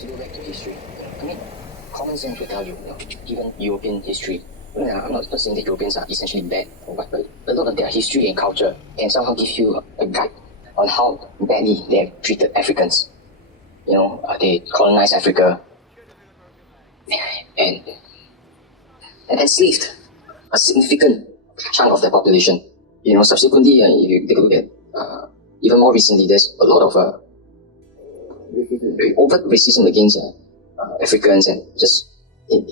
to go back to history, I mean, common sense will tell you, even European history. I'm not saying that Europeans are essentially bad or what, but a lot of their history and culture can somehow give you a guide on how badly they have treated Africans. They colonized Africa and enslaved a significant chunk of their population. Subsequently, if you take a look at even more recently, there's a lot of overt racism against Africans and just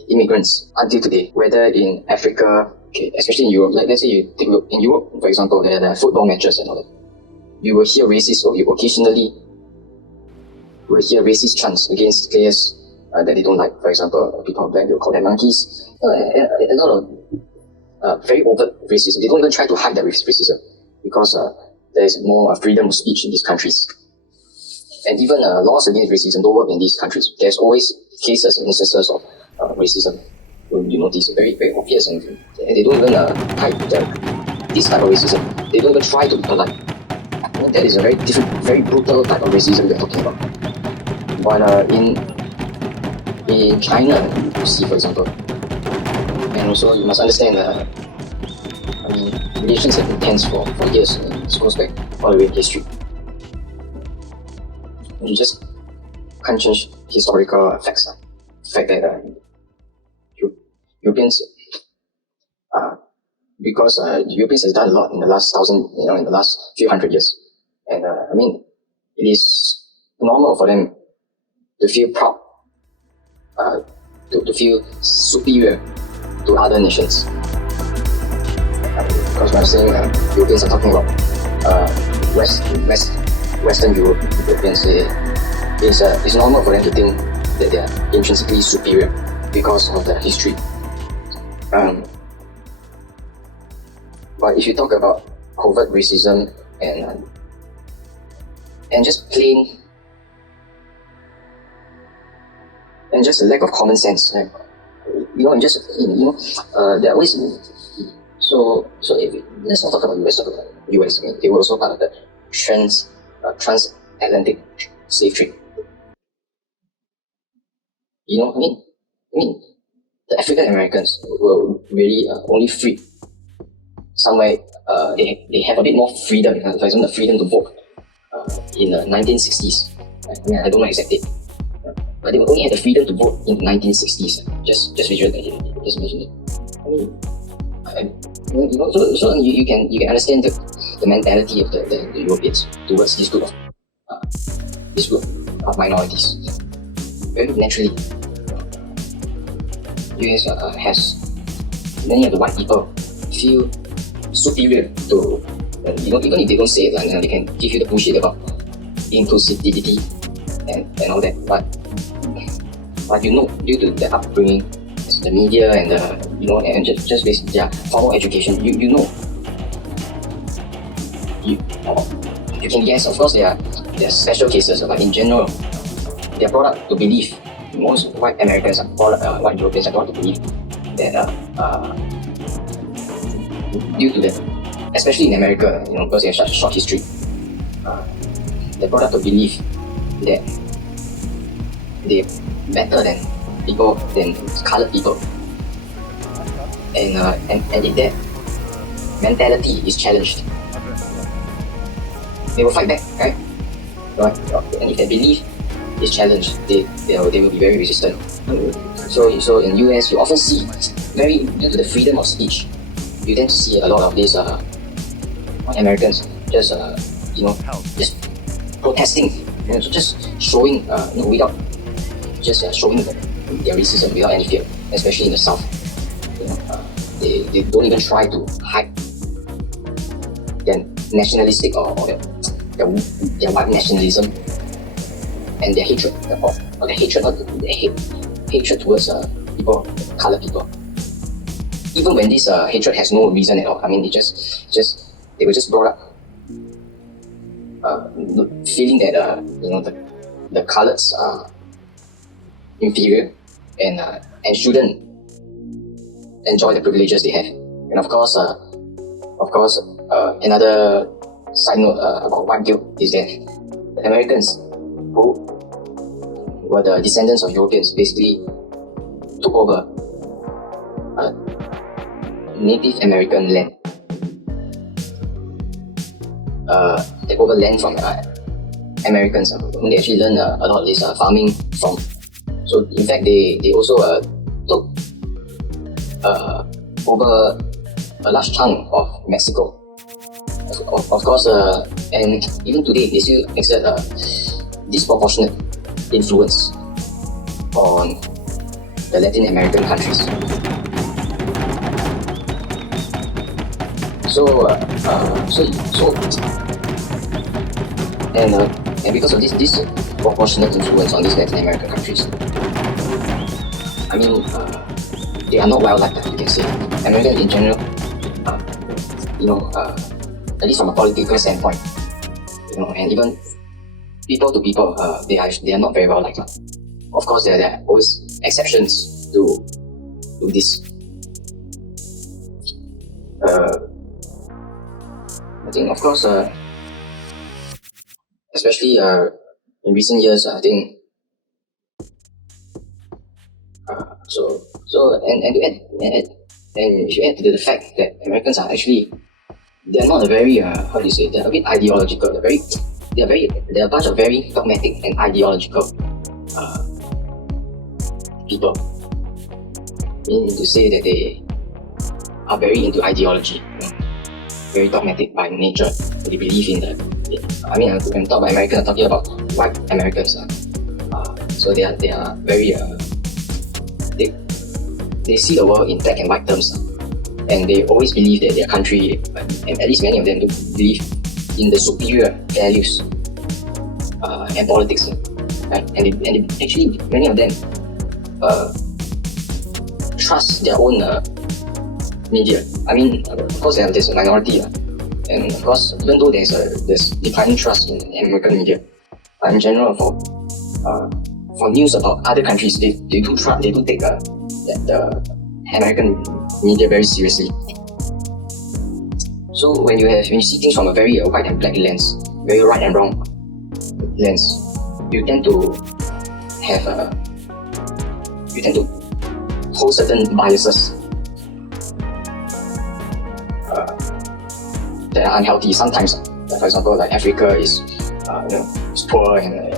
immigrants until today. Whether in Africa, especially in Europe, like let's say you take a look in Europe, for example, there are football matches and all that. You will hear racist, or you occasionally will hear racist chants against players that they don't like. For example, people are black, they'll call them monkeys. A lot of very overt racism. They don't even try to hide that racism because there's more freedom of speech in these countries. And even laws against racism don't work in these countries. There's always cases and instances of racism. You notice very, very obvious, and they don't even hide this type of racism. They don't even try to be polite. That is a very different, very brutal type of racism we're talking about. But in China, you see, for example, and also you must understand relations have been tense for years. This goes back all the way in history. You just can't change historical facts. The fact that Europeans, because Europeans has done a lot in the last in the last few hundred years, and it is normal for them to feel proud, to feel superior to other nations. Because when I'm saying Europeans are talking about Western Europeans, it's normal for them to think that they are intrinsically superior because of their history. But if you talk about covert racism and just plain and just a lack of common sense, right? There are always let's not talk about US. Talk about US. They were also part of the transatlantic slave trade. The African Americans were really only free somewhere. They have a bit more freedom. For example, the freedom to vote in the 1960s. I don't know exact date, but they only had the freedom to vote in the 1960s. Just visualize it. Just imagine it. So you can understand the mentality of the Europeans towards this group of minorities. Very naturally, US has many of the white people feel superior to, even if they don't say it, they can give you the bullshit about inclusivity and all that. But due to the upbringing, the media and and just basically their formal education, you can guess. Of course, there are special cases, but in general, they are brought up to believe. Most white Americans white Europeans are brought up to believe that due to that, especially in America, because they have such a short history, they're brought up to believe that they're better than colored people, and if that mentality is challenged, they will fight back, right? And if that belief is challenged, they will be very resistant. So in US, you often see, due to the freedom of speech, you tend to see a lot of these Americans just protesting, just showing without just showing their racism without any fear, especially in the South. They don't even try to hide their nationalistic or their white nationalism and their hatred, or the hatred towards colored people. Even when this hatred has no reason at all. They were just brought up feeling that the coloreds are inferior and shouldn't enjoy the privileges they have. And of course, another side note about white guilt is that the Americans who were the descendants of Europeans, basically took over Native American land. Take over land from Americans, whom they actually learned a lot of this farming from. So in fact, they also took over a large chunk of Mexico. Of course, and even today, they still exert a disproportionate influence on the Latin American countries. And because of this disproportionate influence on these Latin American countries, I mean, they are not well liked, you can say. Americans in general, at least from a political standpoint, and even people to people, they are not very well liked. Of course, there are always exceptions to this. I think, of course, especially in recent years, I think. And if you add to the fact that Americans are actually, they're not a very they're a bit ideological. They're a bunch of very dogmatic and ideological people. Meaning to say that they are very into ideology, very dogmatic by nature. They believe in I'm talking about Americans, I'm talking about white Americans. So they are very they see the world in black and white terms, and they always believe that their country, and at least many of them, do believe in the superior values and politics, right? And they actually, many of them trust their own media. Of course, there's a minority, and of course, even though there's declining trust in American media, in general, for news about other countries, they do take the American media very seriously. So when you see things from a very white and black lens, very right and wrong lens, you tend to hold certain biases that are unhealthy sometimes. For example, like Africa is poor and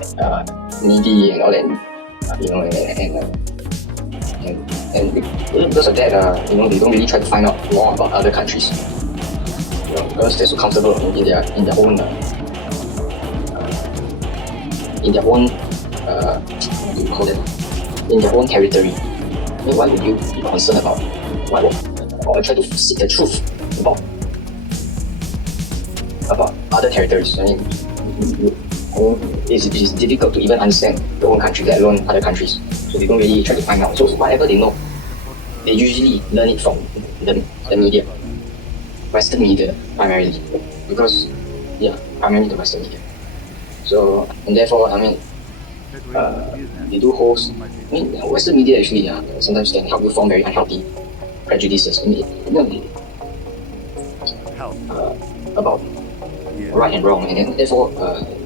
needy and all that, and because of that, they don't really try to find out more about other countries, because they're so comfortable in their own what do you call it? In their own territory. Why would you be concerned about or try to seek the truth about other territories? It's difficult to even understand your own country, let alone other countries. So they don't really try to find out. So whatever they know, they usually learn it from the media, Western media primarily, primarily the Western media. So, and therefore, they do host. Western media actually sometimes can help you form very unhealthy prejudices. About right and wrong, and then therefore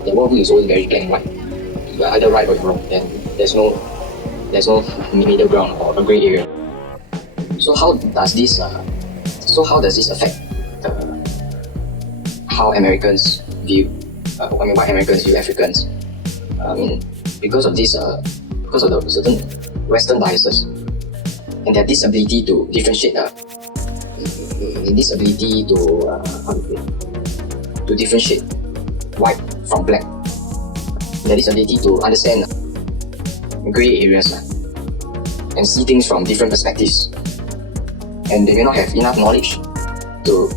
their worldview is always very black and white. You're either right or you're wrong, and there's no middle ground or a grey area. So how does this affect how Americans view white Americans view Africans? Because of the certain Western biases and their disability to differentiate to differentiate white from black, their disability to understand grey areas and see things from different perspectives, and they may not have enough knowledge to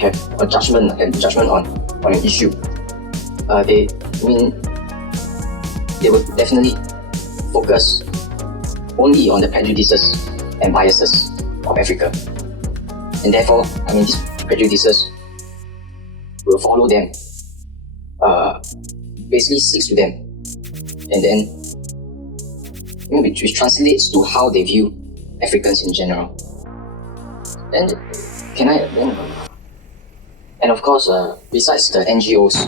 have a judgment on an issue. They would definitely focus only on the prejudices and biases of Africa, and therefore these prejudices will follow them, basically sticks to them, and then which translates to how they view Africans in general. And of course, besides the NGOs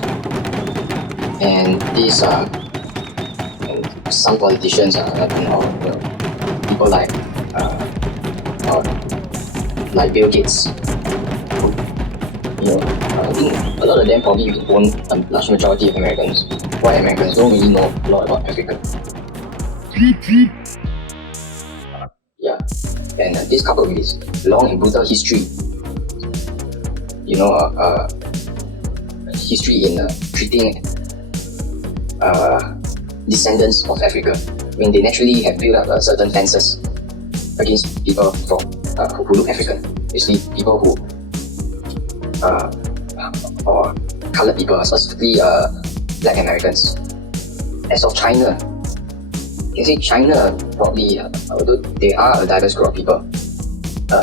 and these perhaps some politicians people like Bill Gates. I think a lot of them probably own a large majority of Americans. White Americans don't really know a lot about Africa. Yeah, and this coupled with this long and brutal history, history in treating descendants of Africa. I mean, they naturally have built up certain fences against people who look African, basically people who or colored people, specifically Black Americans. As of China, you can say China probably, although they are a diverse group of people,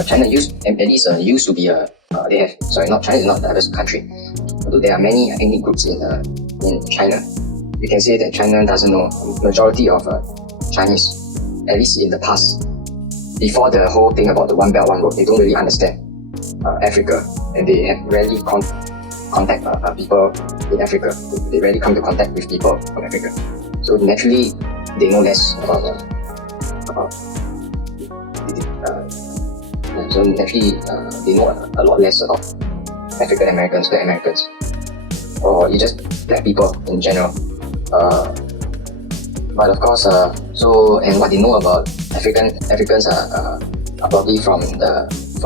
China used to be China is not a diverse country. Although there are many ethnic groups in China, you can say that China doesn't know majority of Chinese, at least in the past. Before the whole thing about the One Belt One Road, they don't really understand Africa, and they have rarely contact people in Africa. They rarely come to contact with people from Africa. So naturally, they know less about so naturally they know a lot less about African Americans, Black Americans, or just Black people in general. But of course, and what they know about Africans are probably from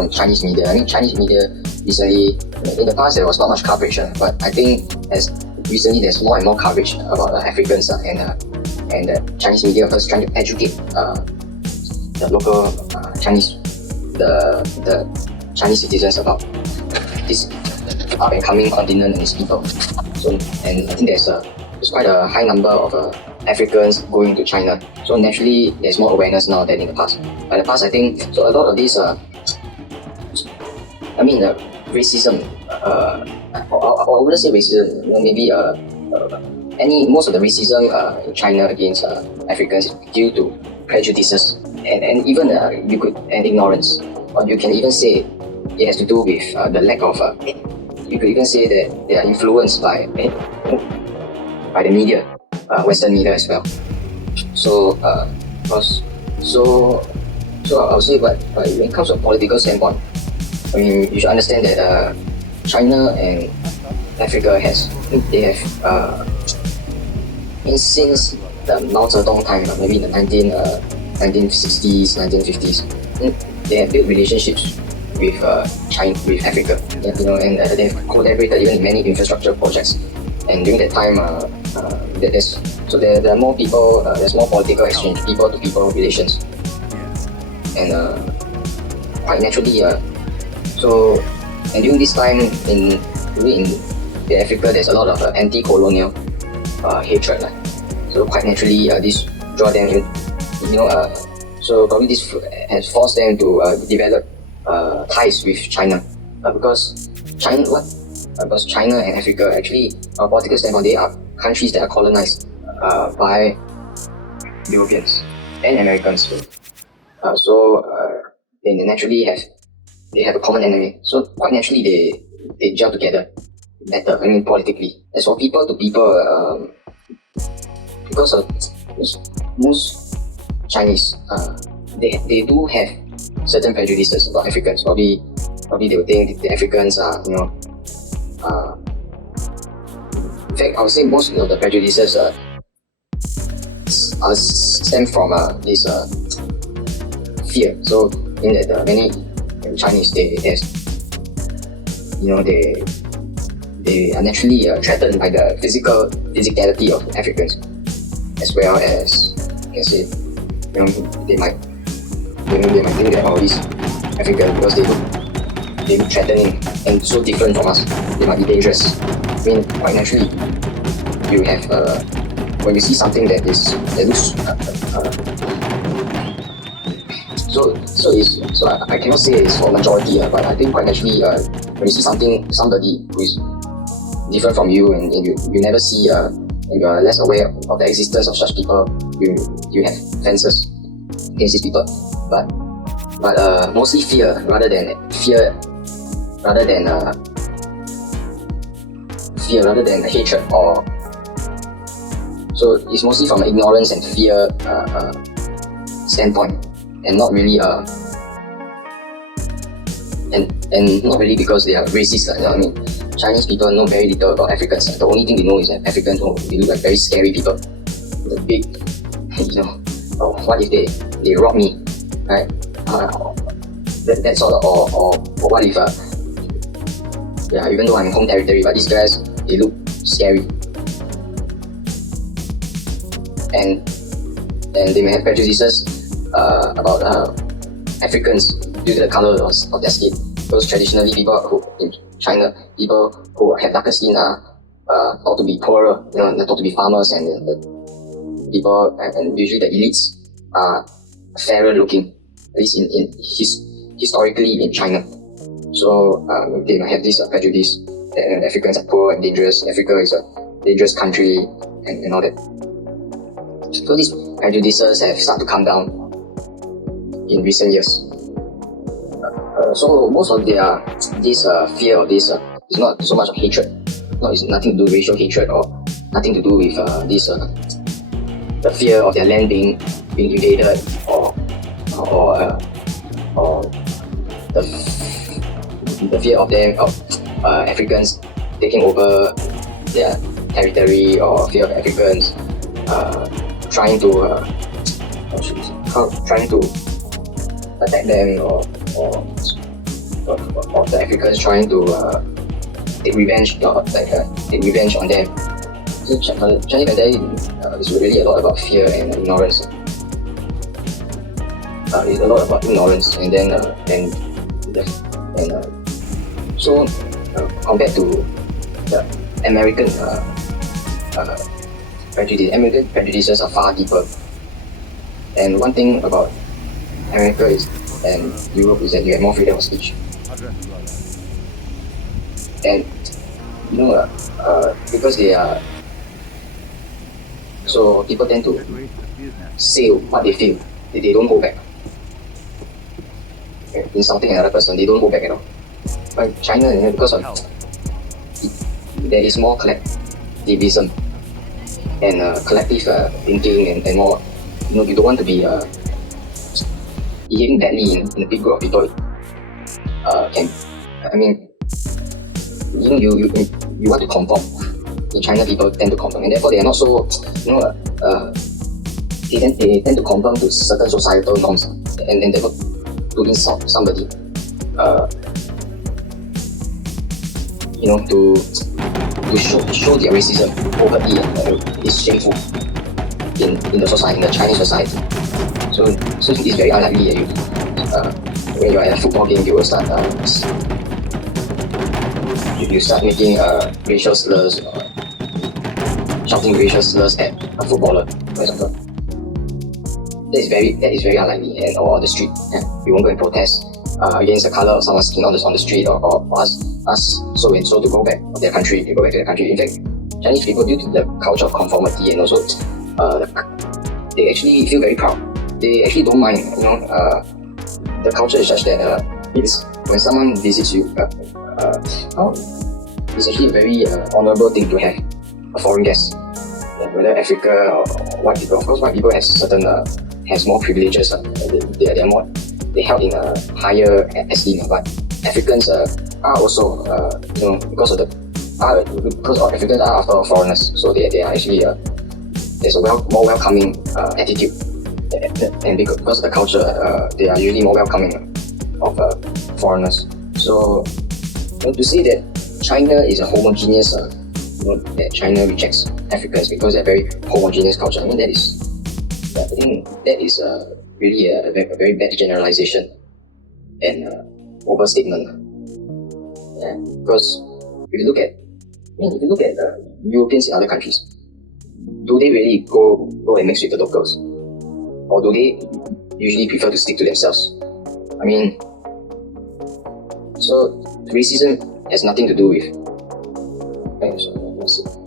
Chinese media. I mean, Chinese media recently, in the past there was not much coverage, but I think as recently there's more and more coverage about Africans and Chinese media first trying to educate the local the Chinese citizens about this up and coming continent and its people. So, and I think there's quite a high number of Africans going to China. So naturally, there's more awareness now than in the past. But in the past, I think so. A lot of this, racism. I wouldn't say racism. Maybe most of the racism in China against Africans is due to prejudices and even ignorance. Or you can even say it has to do with the lack of. You could even say that they are influenced by the media, Western media as well. So, I would say, but when it comes to a political standpoint, I mean, you should understand that China and Africa since the Mao Zedong time, maybe in the 1960s, 1950s, they have built relationships with with Africa, and they've collaborated even in many infrastructure projects. And during that time, there are more people, there's more political exchange, people-to-people relations, and quite naturally, and during this time in Africa, there's a lot of anti-colonial hatred, so quite naturally, this draw them in, so probably this has forced them to develop ties with China, because China and Africa actually, on a political standpoint, they are countries that are colonized by Europeans and Americans. They naturally have a common enemy. So quite naturally, they gel together better. I mean, politically. As for people to people, because of most Chinese, they do have certain prejudices about Africans. Probably they would think the Africans are, in fact, I would say most of the prejudices stem from this fear. So, in that many Chinese, they are naturally threatened by the physicality of Africans, as well as, you can say, they might think that all these Africans, because they look threatening and so different from us, they might be dangerous. I mean, quite naturally, you have when you see something that looks so I cannot say it's for majority, but I think quite naturally, when you see somebody who is different from you, and you never see, and you are less aware of the existence of such people, you have fences against these people. But mostly fear rather than hatred, or So it's mostly from an ignorance and fear standpoint, and not really and not really because they are racist. You know what I mean? Chinese people know very little about Africans. The only thing they know is that Africans, they look like very scary people. The big, what if they rob me, right? That's all. Or what if even though I'm in home territory, but these guys, they look scary, and they may have prejudices about Africans due to the color of their skin. Because traditionally, people who in China, people who have darker skin are thought to be poorer. They're thought to be farmers, and the people and usually the elites are fairer looking, at least historically in China. So they might have this prejudice that Africans are poor and dangerous. Africa is a dangerous country, and all that. So these prejudices have started to come down in recent years. So most of this fear of this is not so much of hatred. It's nothing to do with racial hatred, or nothing to do with the fear of their land being invaded, or the fear of Africans taking over their territory, or fear of Africans trying to attack them, or the Africans trying to take revenge, take revenge on them. So Chinese mentality is really a lot about fear and ignorance. It's a lot about ignorance, and then so compared to the American American prejudices are far deeper. And one thing about America and Europe is that you have more freedom of speech. And because they are, so people tend to say what they feel. They don't hold back. Insulting another person, they don't hold back at all. But China, because of there is more collectivism and collective thinking, and more, you don't want to be behaving badly in a big group of people. You want to conform. In China, people tend to conform, and therefore they are not so, they tend to conform to certain societal norms, and therefore to insult somebody, to show their racism overtly is shameful in the society, in the Chinese society. So it's very unlikely that when you're at a football game, you will start making racial slurs, or shouting racial slurs at a footballer, for example. That is very unlikely. And or on the street, we won't go and protest against the color of someone's skin on the street, or us so and so to go back to their country. In fact, Chinese people, due to the culture of conformity, and also they actually feel very proud. They actually don't mind. The culture is such that when someone visits you, it's actually a very honorable thing to have a foreign guest. Whether Africa or white people, of course, white people has more privileges. They held in a higher esteem, but Africans are also because Africans are after all foreigners, so they are actually there's a more welcoming attitude, and because of the culture, they are usually more welcoming of foreigners. So to say that China is a homogeneous, that China rejects Africans because they're a very homogeneous culture, I think that is really a very bad generalization and overstatement. Because if you look at Europeans in other countries, do they really go and mix with the locals, or do they usually prefer to stick to themselves? So racism has nothing to do with.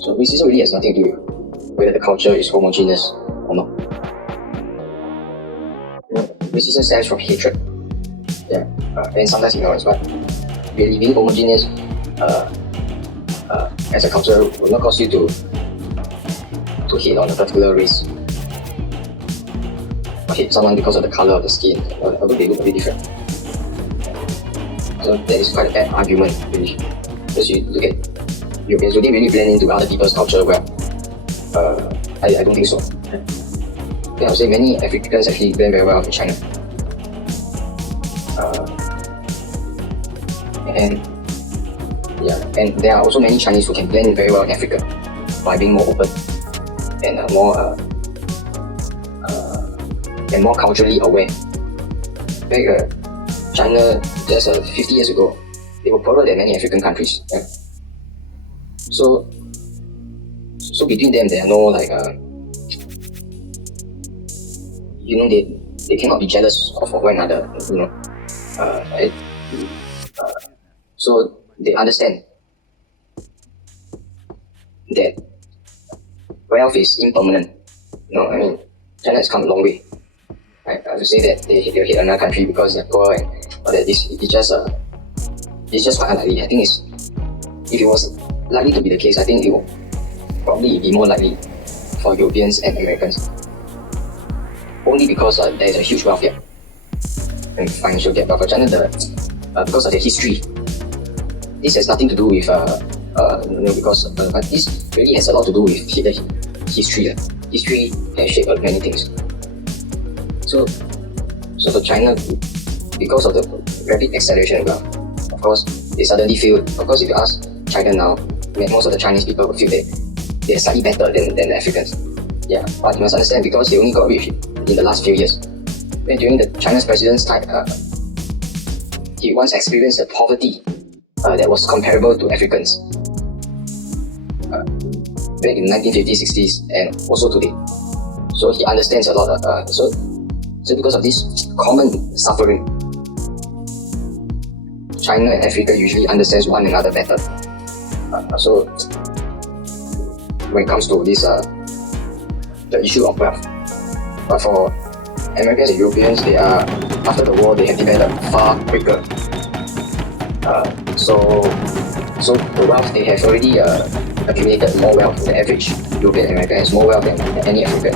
So racism really has nothing to do with whether the culture is homogeneous or not. Racism stems from hatred, and sometimes ignorance. But really being homogeneous as a culture will not cause you to to hate on a particular race, or hate someone because of the colour of the skin, although they look a bit different. So that is quite a bad argument, really. Because you look at Europeans, do they really blend into other people's culture? Well, I don't think so. I would say many Africans actually blend very well in China. And there are also many Chinese who can blend very well in Africa by being more open and more culturally aware. Back China just 50 years ago, they were poorer than many African countries. Yeah. So between them, there are no they cannot be jealous of one another. So they understand that wealth is impermanent. China has come a long way. I have to say that they hate another country because they're poor and all that. It's just quite unlikely. I think if it was likely to be the case, I think it would probably be more likely for Europeans and Americans. Only because there is a huge wealth gap and financial gap. But for China, because of the history, this has nothing to do with but this really has a lot to do with the history. History can shape many things. So for China, because of the rapid acceleration of wealth, of course, they suddenly feel. Of course, if you ask China now, most of the Chinese people will feel that they're slightly better than the Africans. Yeah, but you must understand, because they only got rich in the last few years. When during the China's president's time, he once experienced a poverty that was comparable to Africans back in 1950s, 60s, and also today. So he understands a lot. So because of this common suffering, China and Africa usually understands one another better. So when it comes to this, the issue of wealth, but for Americans and Europeans, they are, after the war, they have developed far quicker. So the wealth, they have already accumulated more wealth than the average European American, has more wealth than any African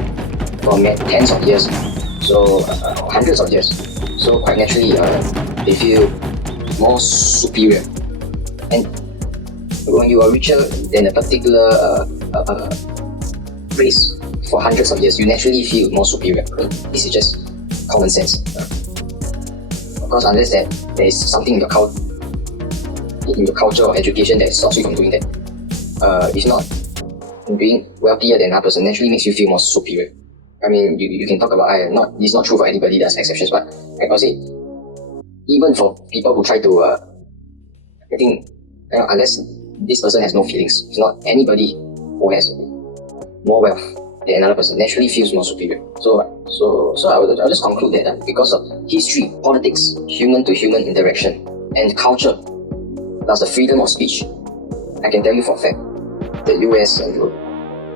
for tens of years, so hundreds of years. So quite naturally, they feel more superior. And when you are richer than a particular race for hundreds of years, you naturally feel more superior. This is just common sense. Of course, unless there is something in your culture or education that stops you from doing that. If not, being wealthier than another person naturally makes you feel more superior. You can talk about, it's not true for anybody, there's exceptions, but I can say, even for people who try to, I think, unless this person has no feelings, it's not anybody who has more wealth than another person naturally feels more superior. So I'll just conclude that because of history, politics, human-to-human interaction, and culture, plus the freedom of speech, I can tell you for a fact, the US and Europe,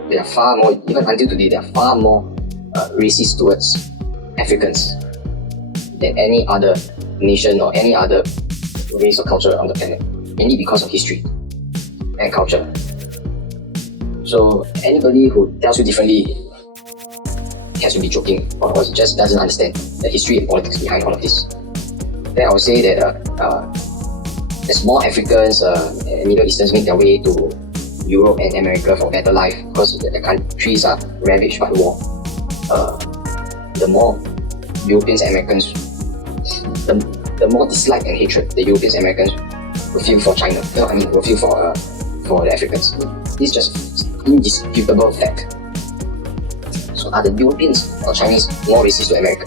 they are far more, even until today, they are far more racist towards Africans than any other nation or any other race or culture on the planet, mainly because of history and culture. So anybody who tells you differently has to be joking, or just doesn't understand the history and politics behind all of this. Then I would say that as more Africans and Middle Easterns make their way to Europe and America for better life, because the countries are ravaged by war, the more Europeans and Americans, the more dislike and hatred the Europeans and Americans will feel for China. Will feel for the Africans. This is just indisputable fact. So are the Europeans or Chinese more racist to America?